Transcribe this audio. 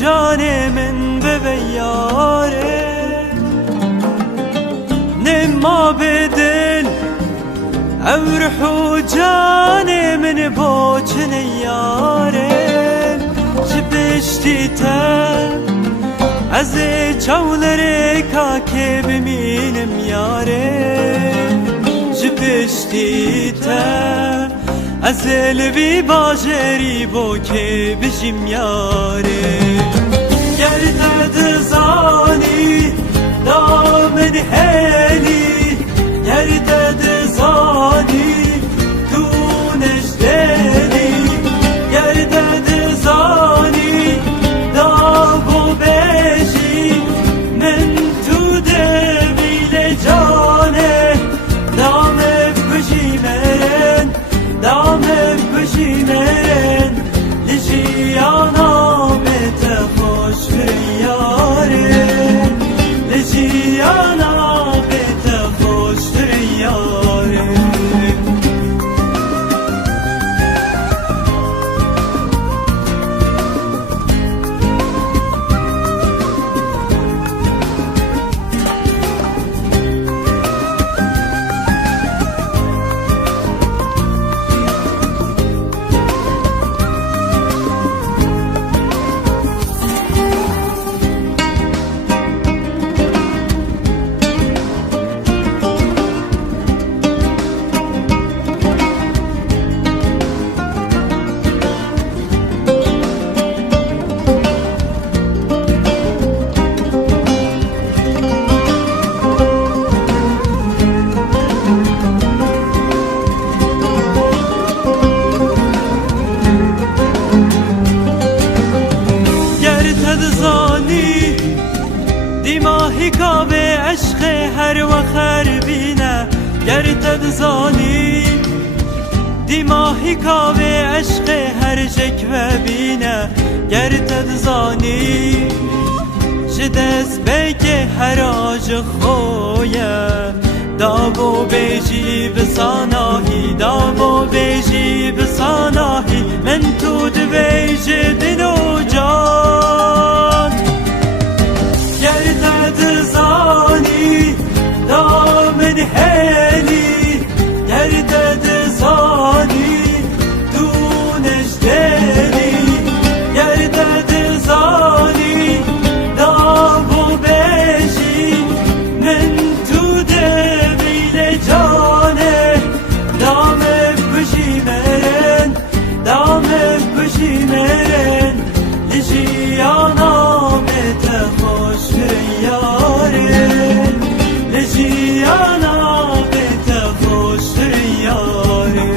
جان من ببیاره نما بدل او روح جان من باچن یاره جبشتی تا از چولر که ببینم یاره جبشتی تا از لبی باجری بو که بجیم یاره گرد زانی دامن هلی گرد زانی دونش دلی گرد زانی داغو بجی من تو دمیل جانه دامه بجی مرن دامه بجی مرن لجیانا بت خوش فریاره لجیانا بت خوش فریاره دیماهی کاوه عشق هر وخر بینه گرتد زانی دیماهی کاوه عشق هر جکوه بینه گرتد زانی جدست بیک هر آج خویه دابو بیجی بساناهی دابو بیجی بساناهی من تو دبیج دل و جان گرد زانی دامن هلی گرد زانی دونش دلی گرد زانی داغو بجی من تو دمیل جانه دامه بجی مرن دامه بجی مرن لجیانا بت خوش فریاره لجیانا بت خوش فریاره